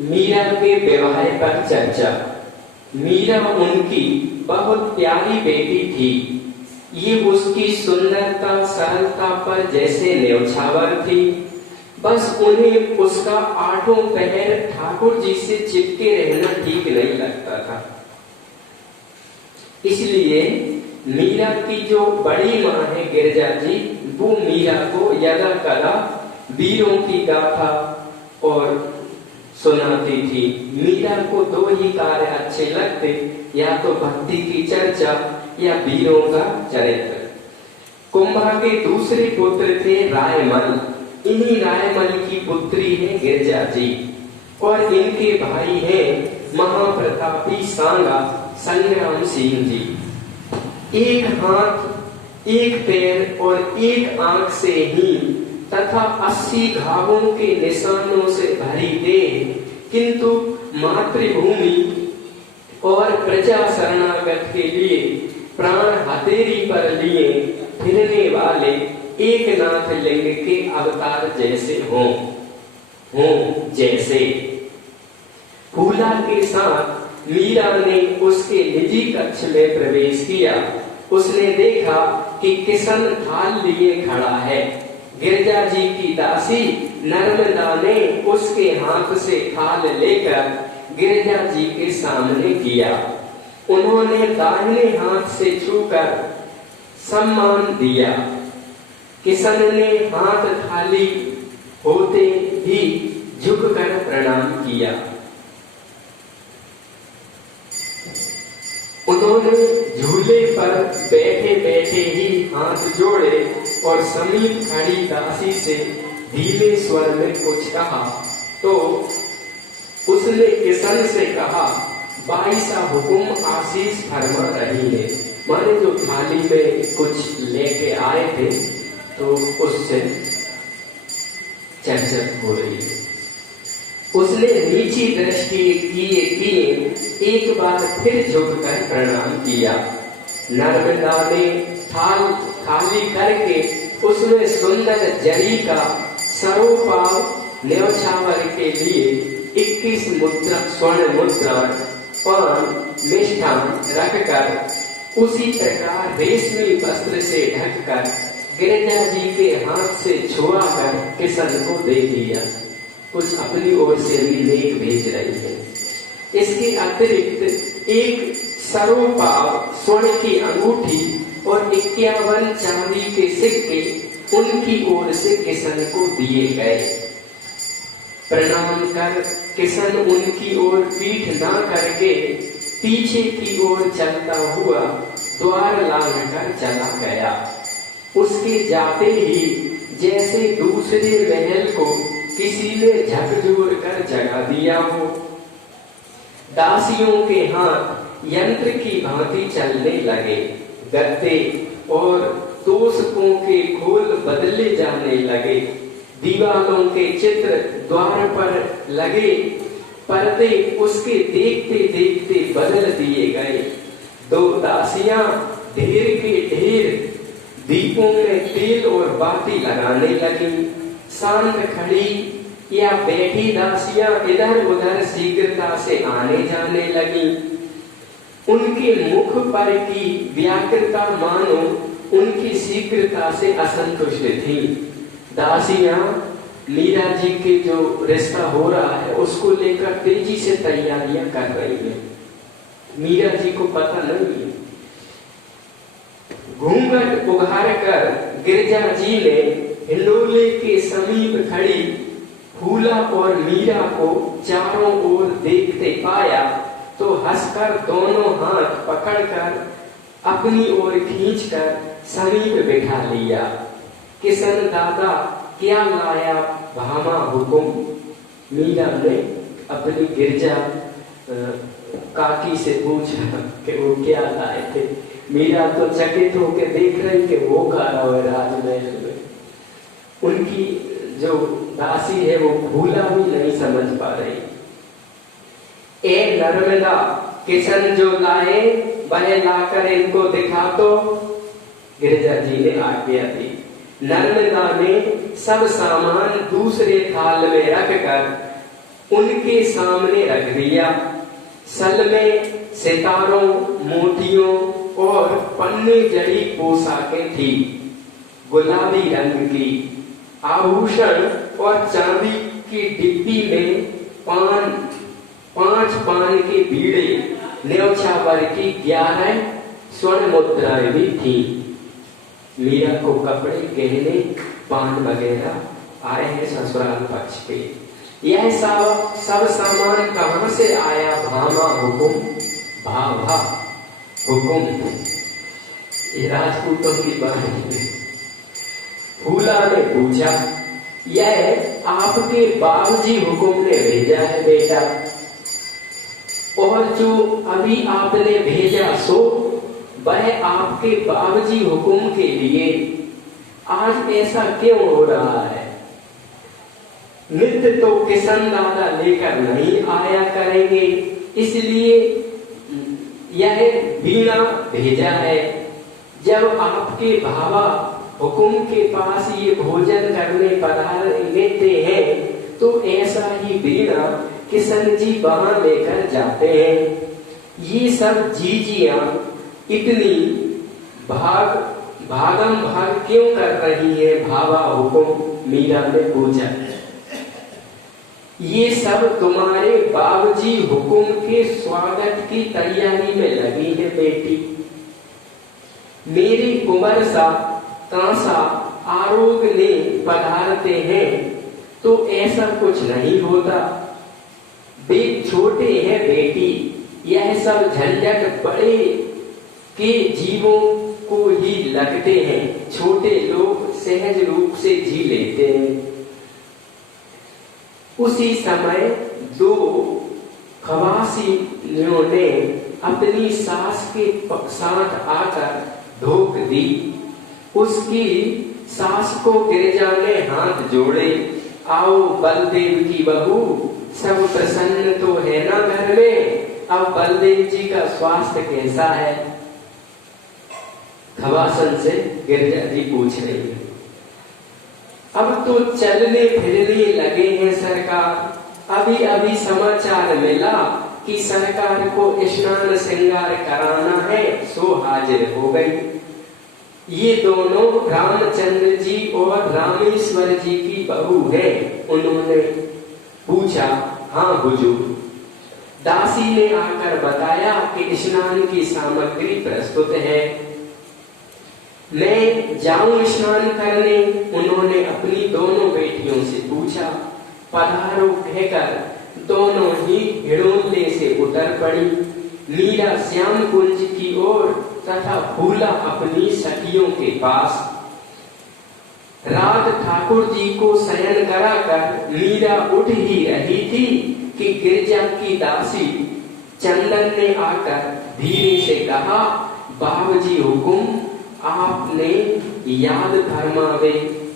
मीरा के विवाह पर चर्चा। मीरा उनकी बहुत प्यारी बेटी थी। ये उसकी सुंदरता सरलता पर जैसे न्यौछावर थी। बस उन्हें उसका आठों पहर ठाकुर जी से चिपके रहना ठीक नहीं लगता था। इसलिए मीरा की जो बड़ी माँ है गिरजा जी, वो मीरा को यदा कदा वीरों की गाथा और सुनाती थी। मीरा को दो ही कार्य अच्छे लगते, या तो भक्ति की चर्चा या वीरों का चरित्र। कुंभा के दूसरे पुत्र थे रायमल। इन्हीं रायमल की पुत्री है गिरजा जी और इनके भाई हैं महाप्रतापी सांगा संग्राम सिंह जी। एक हाथ, एक पैर और एक आंख से ही तथा 80 घावों के निशानों से भरी देह, किंतु मातृभूमि और प्रजा शरणागत के लिए प्राण हथेली पर लिए फिरने वाले एक नाथ लिंग के अवतार जैसे हों जैसे। फूला के साथ मीरा ने उसके निजी कक्ष में प्रवेश किया। उसने देखा कि किशन थाल लिए खड़ा है। गिरजा जी की दासी नर्मदा ने उसके हाथ से थाल लेकर गिरजा जी के सामने किया। उन्होंने दाहिने हाथ से छूकर सम्मान दिया। किशन ने हाथ थाली होते ही झुककर प्रणाम किया। उन्होंने झूले पर बैठे बैठे ही हाथ जोड़े और समीप खड़ी दासी से धीमे स्वर में कुछ कहा तो उसने किशन से कहा, बाई सा हुकुम आशीष फरमा रही है। माने जो थाली में कुछ लेके आए थे तो उससे चर्चा हो रही है। उसने नीची दृष्टि किए एक बार फिर झुककर प्रणाम किया। नर्मदा ने थाली करके उसमें सुंदर जरी का सरोपाव न्यौछावर के लिए 21 मुद्रा स्वर्ण मुद्रा पान मिष्ठान रखकर उसी प्रकार रेशमी वस्त्र से ढककर गिरजा जी के हाथ से छुआकर किशन को दे दिया। कुछ अपनी ओर से भी लेख भेज रही है। इसके अतिरिक्त एक सरोपाव स्वर्ण की अंगूठी और 51 चांदी के सिक्के उनकी ओर से किशन को दिए गए। प्रणाम कर किशन उनकी ओर पीठ ना करके पीछे की ओर चलता हुआ द्वार लांघकर चला गया। उसके जाते ही जैसे दूसरे महल को किसी ने झकझोर कर जगा दिया हो। दासियों के हाथ यंत्र की भांति चलने लगे। गद्दे और तोशकों के खोल बदले जाने लगे। दीवालों के चित्र द्वार पर लगे पर्दे उसके देखते देखते बदल दिए गए। दो दासियां ढेर के ढेर दीपों में तेल और बाती लगाने लगी। शांत खड़ी या बैठी दासियां इधर उधर शीघ्रता से आने जाने लगी। उनके मुख पर की व्याकुलता मानो उनकी शीघ्रता से असंतुष्ट थी। दासियां मीरा जी के जो रिश्ता हो रहा है उसको लेकर तेजी से तैयारियां कर रही है। मीरा जी को पता नहीं है। घूंघट उघार कर गिरजा जी ने हिंडोले के समीप खड़ी फूला और मीरा को चारों ओर देखते पाया तो हंसकर दोनों हाथ पकड़कर अपनी ओर खींचकर समीप बिठा लिया। किशन दादा क्या लाया भामा हुकुम? मीरा ने अपनी गिरजा काकी से पूछा कि वो क्या लाए थे। मीरा तो चकित होकर देख रही कि वो गा रहा है राजमहल में। उनकी जो दासी है वो भूला भी नहीं समझ पा रही। ए नर्मदा, किशन जो लाए वह लाकर इनको दिखा तो। गिरजा जी ने आज्ञा दी। नर्मदा ने सब सामान दूसरे थाल में रखकर उनके सामने रख दिया। सल में सितारों, मोतियों और पन्ने जड़ी पोशाकें थी। गुलाबी रंग की आभूषण और चांदी की डिब्बी में पांच पान के बीड़े, न्योछावर की 11 स्वर्ण मुद्राएं भी थी। मीरा को कपड़े, गहने, पान वगैरह आए हैं ससुराल पक्ष पे। यह सब सामान कहां से आया? भामा हुकुम, भाभा हुकुम। ये राजपूतों की बात है। फूला ने पूछा, यह आपके बाबूजी हुकुम ने भेजा है बेटा, और जो अभी आपने भेजा सो वह आपके बाबूजी हुकुम के लिए। आज ऐसा क्यों हो रहा है? नित्य तो किशन दादा लेकर नहीं आया करेंगे, इसलिए यह वीणा भेजा है। जब आपके भावा हुकुम के पास ये भोजन करने पधार लेते हैं तो ऐसा ही वीणा किशन जी वहां लेकर जाते हैं। ये सब जीजियां इतनी भागम भाग क्यों कर रही है भावा हुकुम? मीरा ने पूछा। ये सब तुम्हारे बाबूजी हुकुम के स्वागत की तैयारी में लगी है बेटी। मेरी उम्र सा कांसा आरोग ने पधारते हैं तो ऐसा कुछ नहीं होता। वे छोटे हैं बेटी, यह सब झंझट बड़े के जीवों को ही लगते हैं, छोटे लोग सहज रूप से जी लेते हैं। उसी समय 2 खवासियों ने अपनी सास के साथ आकर धोख दी। उसकी सास को गिरजा ने हाथ जोड़े, आओ बलदेव की बहू, सब प्रसन्न तो है ना घर में? अब बलदेव जी का स्वास्थ्य कैसा है? खवासन से गिरजा जी पूछ रही है। अब तो चलने फिरने लगे हैं सरकार। अभी अभी समाचार मिला कि सरकार को स्नान श्रृंगार कराना है, सो हाजिर हो गई। ये दोनों रामचंद्र जी और रामेश्वर जी की बहू है। उन्होंने पूछा, हाँ हुजूर। दासी ने आकर बताया कि स्नान की सामग्री प्रस्तुत है, मैं जाऊं स्नान करने? उन्होंने अपनी दोनों बेटियों से पूछा। पधारो कहकर दोनों ही हिड़ोले से उतर पड़ी। मीरा श्याम कुंज की ओर तथा फूला अपनी सखियों के पास। रात ठाकुर जी को शयन कराकर मीरा उठ ही रही थी कि गिरजा की दासी चंदन ने आकर धीरे से कहा, बाबूजी हुकुम आपने याद फरमावे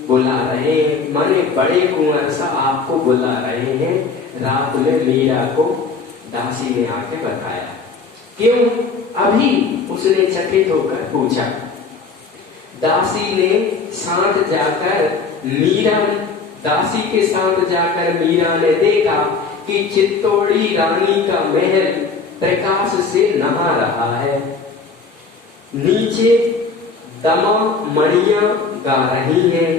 बुला रहे हैं, माने बड़े कुंवर सा आपको बुला रहे हैं। रात में मीरा को दासी ने आके बताया। क्यों? अभी उसने चकित होकर पूछा। दासी ने साथ जाकर दासी के साथ जाकर मीरा ने देखा कि चित्तौड़ी रानी का महल प्रकाश से नहा रहा है। नीचे दमा मणियां गा रही हैं।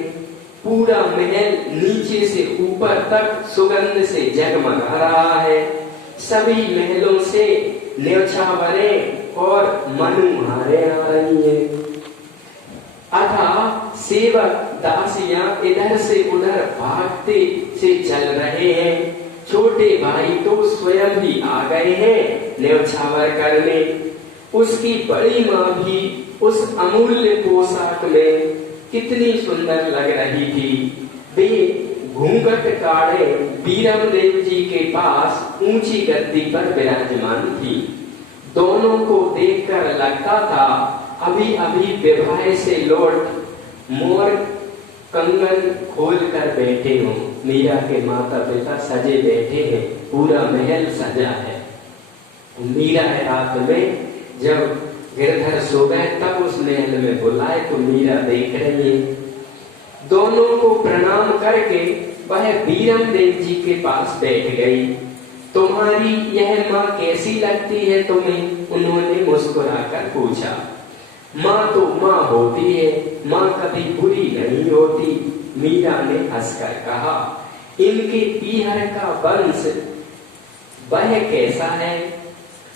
पूरा महल नीचे से ऊपर तक सुगंध से जगमगा रहा है। सभी महलों से न्योछावरें और मनुहारें आ रही हैं। अथा सेवक दासियां इधर से उधर भागते से चल रहे हैं। छोटे भाई तो स्वयं ही आ गए हैं न्योछावर करने। उसकी बड़ी माँ भी उस अमूल्य पोशाक में कितनी सुंदर लग रही थी। वे घूंघट काढ़े बीरम देव जी के पास ऊंची गद्दी पर विराजमान थी। दोनों को देखकर लगता था अभी अभी विवाह से लौट मोर कंगन खोल कर बैठे हों। मीरा के माता पिता सजे बैठे हैं, पूरा महल सजा है। मीरा रात में जब गिरधर सो गए तब उस महल में बुलाए तो मीरा देख रही है। दोनों को प्रणाम करके वह बीरम देव जी के पास बैठ गई। तुम्हारी यह माँ कैसी लगती है तुम्हें? उन्होंने मुस्कुराकर पूछा। माँ तो माँ होती है, माँ कभी बुरी नहीं होती, मीरा ने हंसकर कहा। इनके पीहर का वंश वह कैसा है,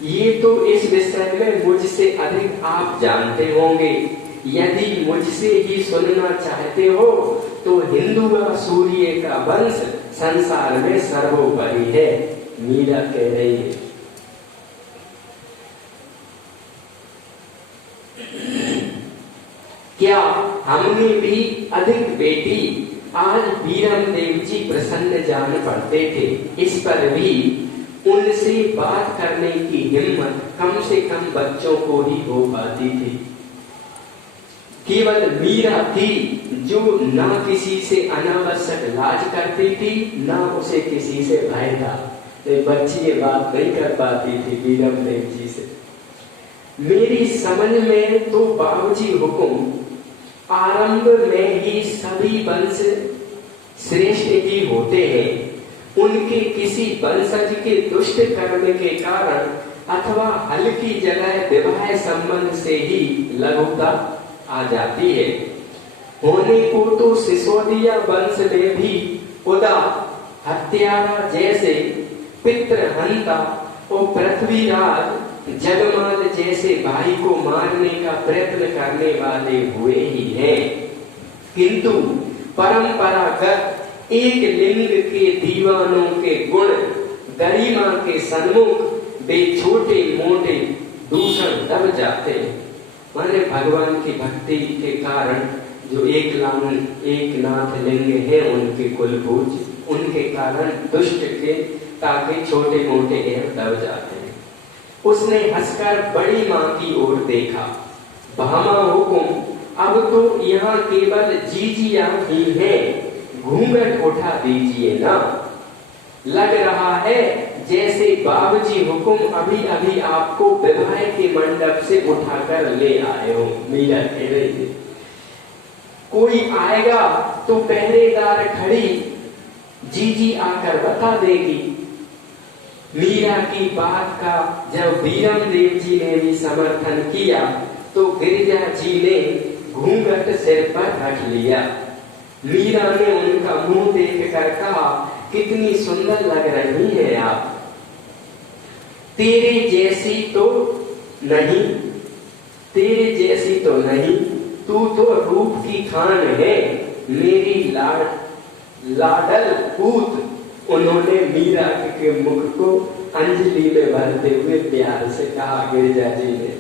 ये तो इस विषय में मुझसे अधिक आप जानते होंगे। यदि मुझसे ही सुनना चाहते हो तो हिंदू व सूर्य का वंश संसार में सर्वोपरि है, मीरा कह रही है। क्या हमने भी अधिक बेटी? आज बीरम देव जी प्रसन्न जान पड़ते थे, इस पर भी उनसे बात करने की हिम्मत कम से कम बच्चों को ही हो पाती थी। केवल मीरा थी जो ना किसी से अनावश्यक लाज करती थी, ना उसे किसी से भय था। तो बच्ची ये बात नहीं कर पाती थी बीरम देव जी से। मेरी समझ में तो बाबूजी हुकुम आरंभ में ही सभी वंश श्रेष्ठ ही होते हैं। उनके किसी वंशज के दुष्ट कर्म के कारण अथवा हल्की जगह विवाह संबंध से ही लघुता आ जाती है। होने को तो सिसोदिया वंश में भी उदा हत्यारा जैसे पितृहंता और पृथ्वीराज जगमाल जैसे भाई को मारने का प्रयत्न करने वाले हुए ही हैं, किंतु परंपरागत एक लिंग के दीवानों के गुण गरिमा के सन्मुख वे छोटे मोटे दूषण दब जाते हैं। माने भगवान की भक्ति के कारण जो एक नाथ लिंग है उनके कुलभूज, उनके कारण दुष्ट के ताकि छोटे मोटे दब जाते हैं। उसने हंसकर बड़ी माँ की ओर देखा। भामा हुकुम, अब तो यहाँ केवल जीजिया ही है, घूंघट उठा दीजिए ना। लग रहा है जैसे बाबूजी हुकुम अभी अभी आपको विवाह के मंडप से उठाकर ले आए हो, मीरा कह रही थी। कोई आएगा तो पहरेदार खड़ी जीजी आकर बता देगी। मीरा की बात का जब बीरम देव जी ने भी समर्थन किया तो गिरिजा जी ने घूंघट सिर पर रख लिया। मीरा ने उनका मुंह देखकर कहा, कितनी सुंदर लग रही है आप। तेरे जैसी तो नहीं, तू तो रूप की खान है, मेरी लाडल पूत। उन्होंने मीरा के मुख को अंजलि में भरते हुए प्यार से कहा। गिरिजा जी ने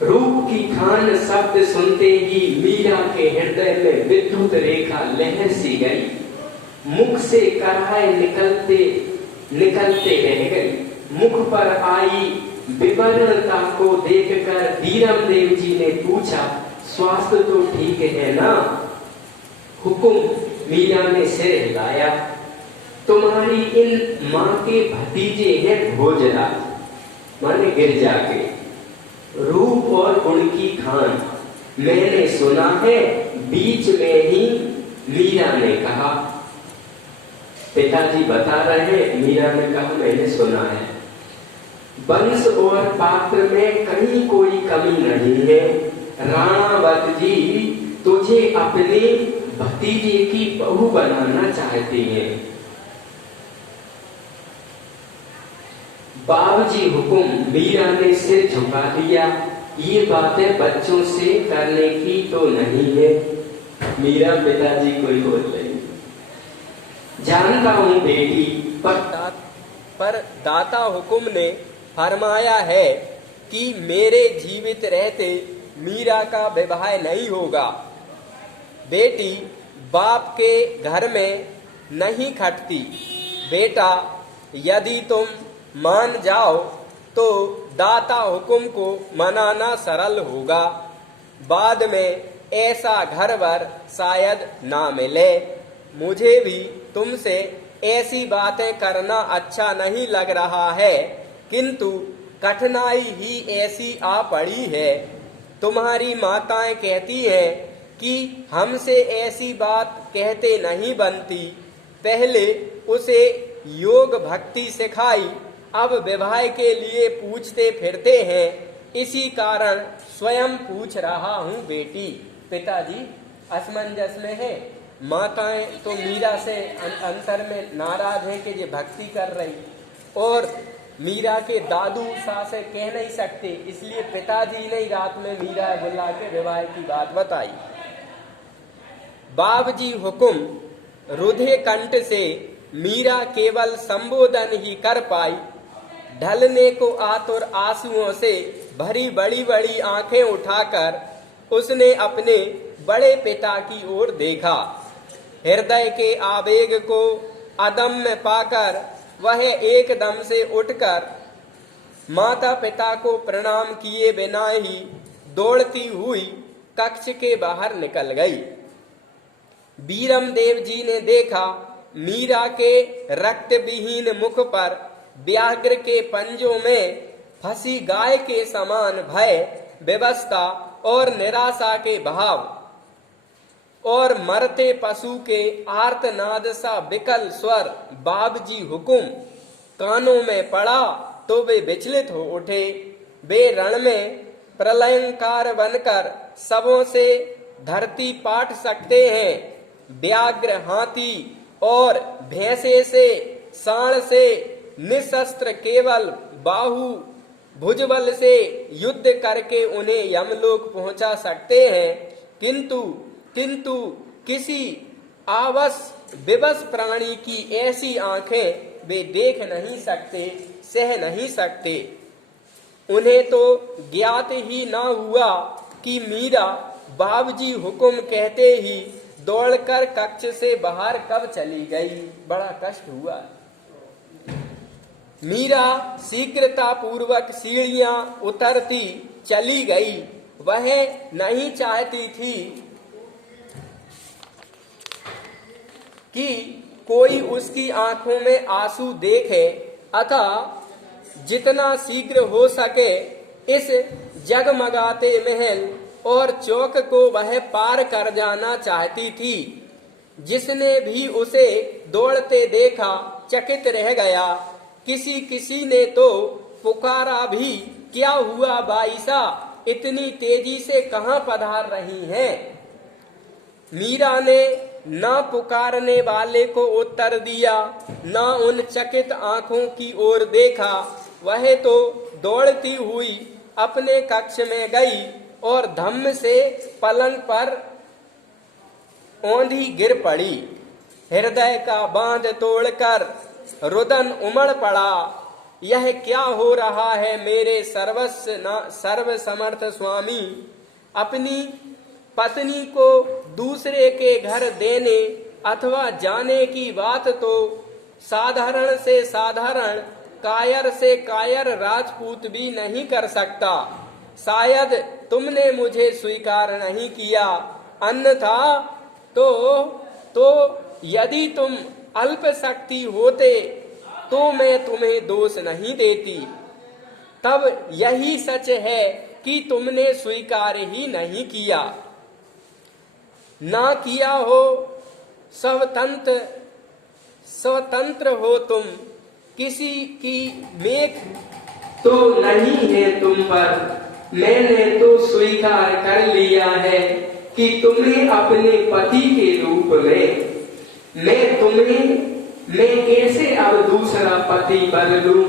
रूप की खान शब्द सुनते ही मीरा के हृदय में विद्युत रेखा लहर सी गई। मुख से कराहे निकलते रह गई। मुख पर आई विवरणता को देखकर बीरम देव जी ने पूछा, स्वास्थ्य तो ठीक है ना? हुकुम, मीरा ने सिर हिलाया। तुम्हारी इन माँ के भतीजे हैं भोजराज, माने गिरजा के, रूप और गुण की खान। मैंने सुना है, बीच में ही मीरा ने कहा। पिताजी बता रहे, मीरा ने कहा मैंने सुना है। वंश और पात्र में कहीं कोई कमी नहीं है। राणावत जी तुझे अपने भतीजे की बहू बनाना चाहती हैं। बाबूजी हुकुम, मीरा ने सिर झुका दिया। ये बातें बच्चों से करने की तो नहीं है। मीरा पिताजी कोई बोल रही, जानता हूँ बेटी, पर दाता हुकुम ने फरमाया है कि मेरे जीवित रहते मीरा का विवाह नहीं होगा। बेटी बाप के घर में नहीं खटती। बेटा यदि तुम मान जाओ तो दाता हुकुम को मनाना सरल होगा। बाद में ऐसा घर वर शायद ना मिले। मुझे भी तुमसे ऐसी बातें करना अच्छा नहीं लग रहा है, किंतु कठिनाई ही ऐसी आ पड़ी है। तुम्हारी माताएं कहती हैं कि हमसे ऐसी बात कहते नहीं बनती, पहले उसे योग भक्ति सिखाई, अब विवाह के लिए पूछते फिरते हैं। इसी कारण स्वयं पूछ रहा हूँ बेटी। पिताजी असमंजस में है। माताएं तो मीरा से अंतर में नाराज हैं कि ये भक्ति कर रही, और मीरा के दादू सासे कह नहीं सकते, इसलिए पिताजी ने रात में मीरा बुला के विवाह की बात बताई। बाबजी हुक्म रुधे कंठ से मीरा केवल संबोधन ही कर पाई। ढलने को आतुर आंसुओं से भरी बड़ी बड़ी आंखें उठाकर उसने अपने बड़े पिता की ओर देखा। हृदय के आवेग को अदम्य पाकर वह एकदम से उठकर माता पिता को प्रणाम किए बिना ही दौड़ती हुई कक्ष के बाहर निकल गई। बीरम देव जी ने देखा मीरा के रक्त विहीन मुख पर व्याघ्र के पंजों में फंसी गाय के समान भय, विवशता और निराशा के भाव, और मरते पशु के आर्तनाद सा विकल स्वर बाबजी हुकुम कानों में पड़ा तो वे विचलित हो उठे। वे रण में प्रलयंकार बनकर सबों से धरती पाट सकते हैं। व्याघ्र, हाथी और भैंसे से, सांड से निशस्त्र केवल बाहु भुजबल से युद्ध करके उन्हें यमलोक पहुंचा सकते हैं, किंतु किसी आवश विवश प्राणी की ऐसी आंखें वे देख नहीं सकते, सह नहीं सकते। उन्हें तो ज्ञात ही ना हुआ कि मीरा बाबजी हुक्म कहते ही दौड़कर कक्ष से बाहर कब चली गई। बड़ा कष्ट हुआ। मीरा शीघ्रता पूर्वक सीढ़ियां उतरती चली गई। वह नहीं चाहती थी कि कोई उसकी आंखों में आंसू देखे, अतः जितना शीघ्र हो सके इस जगमगाते महल और चौक को वह पार कर जाना चाहती थी। जिसने भी उसे दौड़ते देखा चकित रह गया। किसी ने तो पुकारा भी, क्या हुआ बाईसा, इतनी तेजी से कहां पधार रही हैं? मीरा ने न पुकारने वाले को उत्तर दिया, न उन चकित आंखों की ओर देखा। वह तो दौड़ती हुई अपने कक्ष में गई और धम्म से पलंग पर औंधी गिर पड़ी। हृदय का बांध तोड़कर रुदन उमड़ पड़ा। यह क्या हो रहा है मेरे सर्व समर्थ स्वामी? अपनी पत्नी को दूसरे के घर देने अथवा जाने की बात तो साधारण से साधारण, कायर से कायर राजपूत भी नहीं कर सकता। शायद तुमने मुझे स्वीकार नहीं किया, अन्यथा तो यदि तुम अल्प शक्ति होते तो मैं तुम्हें दोष नहीं देती। तब यही सच है कि तुमने स्वीकार ही नहीं किया। ना किया हो, स्वतंत्र हो तुम, किसी की मेघ तो नहीं है तुम पर। मैंने तो स्वीकार कर लिया है कि तुम्हें अपने पति के रूप में मैं कैसे अब दूसरा पति बन लूं?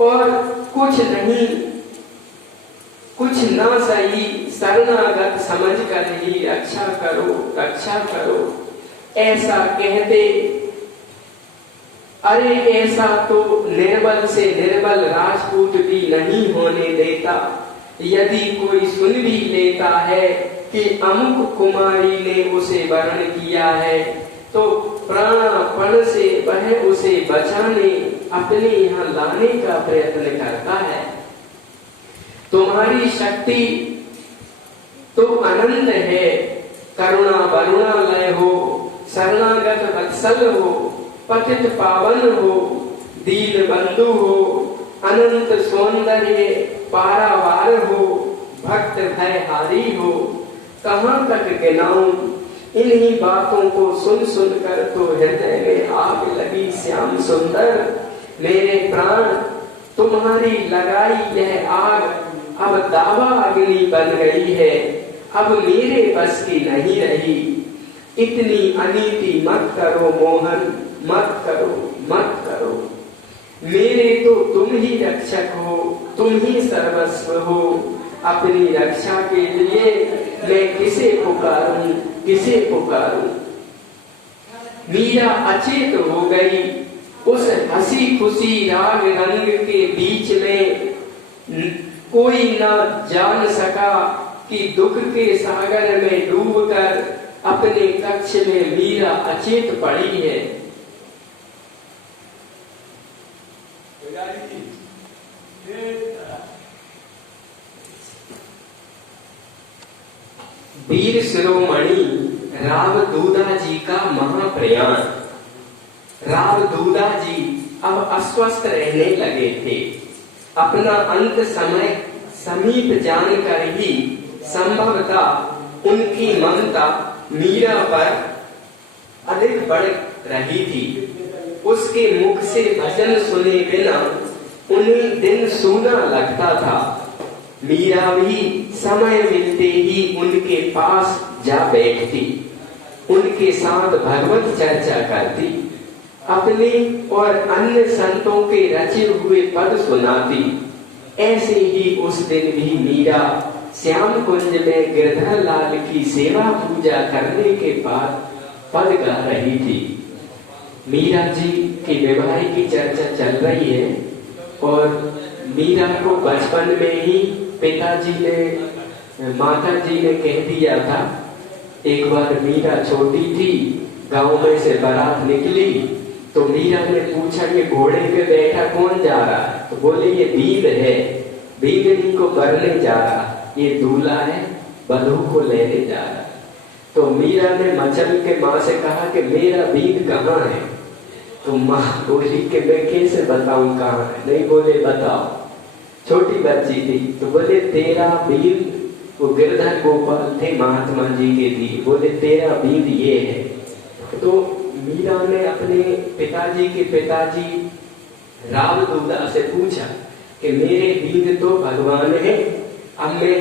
और कुछ ना सही शरणागत समझकर ही रक्षा करो ऐसा कहते। अरे ऐसा तो निर्बल से निर्बल राजपूत भी नहीं होने देता। यदि कोई सुन भी लेता है कि अमुक कुमारी ने उसे वर्ण किया है, तो प्राणपण से वह उसे बचाने अपने यहाँ लाने का प्रयत्न करता है। तुम्हारी शक्ति तो अनंत है। करुणा वरुणालय हो, शरणागत वत्सल हो, पतित पावन हो, दीन बंधु हो, अनंत सौंदर्य पारावार हो, भक्त भयहारी हो। कहाँ तक गिनाऊं इन्हीं बातों को सुन सुनकर तो हृदय में आग लगी श्याम सुंदर। मेरे प्राण तुम्हारी लगाई यह आग अब दावा अग्नि बन गई है, अब मेरे बस की नहीं रही। इतनी अनीति मत करो मोहन, मत करो मत करो। मेरे तो तुम ही रक्षक हो, तुम ही सर्वस्व हो। अपनी रक्षा के लिए मैं किसे पुकारूं, किसे पुकारूं। मीरा अचेत हो गई उस हंसी खुशी राग रंग के बीच में। कोई न जान सका कि दुख के सागर में डूबकर अपने कक्ष में मीरा अचेत पड़ी है। वीर शिरोमणि राव दूधा जी का महाप्रयाण। राव दूधा जी अब अस्वस्थ रहने लगे थे। अपना अंत समय समीप जानकर ही संभवतः उनकी ममता मीरा पर अधिक बढ़ रही थी। उसके मुख से भजन सुने बिना उन्हें दिन सूना लगता था। मीरा भी समय मिलते ही उनके पास जा बैठती, उनके साथ भगवत चर्चा करती, अपने और अन्य संतों के रचे हुए पद सुनाती। ऐसे ही उस दिन भी मीरा श्याम कुंज में गिरधर लाल की सेवा पूजा करने के बाद पद गा रही थी। मीरा जी की विवाह की चर्चा चल रही है और मीरा को बचपन में ही पिताजी ने, माता जी ने कह दिया था। एक बार मीरा छोटी थी, गांव में से बारात निकली तो मीरा ने पूछा ये घोड़े पे बैठा कौन जा रहा है? तो बोले ये बीर है, बीरनी को भरने जा रहा, ये दूल्हा है, बधू को लेने जा रहा। तो मीरा ने मचल के माँ से कहा कि मेरा बीर कहाँ है? तो माँ बोली कि मैं कैसे बताऊं कहाँ है? नहीं बोले बताओ। छोटी बच्ची थी तो बोले तेरा बीर, वो गिरधर गोपाल थे महात्मा जी के दिए, बोले तेरा बीर ये है। तो मीरा ने अपने पिताजी के पिताजी राव दूधा से पूछा कि मेरे बीर तो भगवान है। अब मैं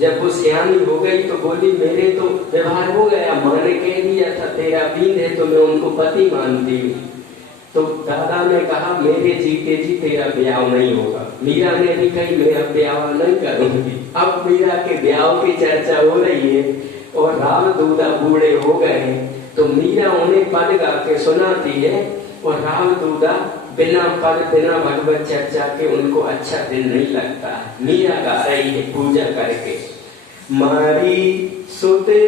जब वो सियानी हो गई तो बोली मेरे तो व्यवहार हो गया, माँ ने कह दिया था तेरा बीर है तो मैं उनको पति मानती हूँ। तो दादा ने कहा मेरे जीते जी तेरा ब्याह नहीं होगा। मीरा ने भी कही मैं अब ब्याह नहीं करूंगी। अब मीरा के ब्याह की चर्चा हो रही है और राव दूधा बूढ़े हो गए हैं तो मीरा उन्हें पद गा के सुनाती है और राव दूधा बिना पद बिना भगवत चर्चा के उनको अच्छा दिन नहीं लगता। मीरा गा रही है पूजा करके। मारी सुत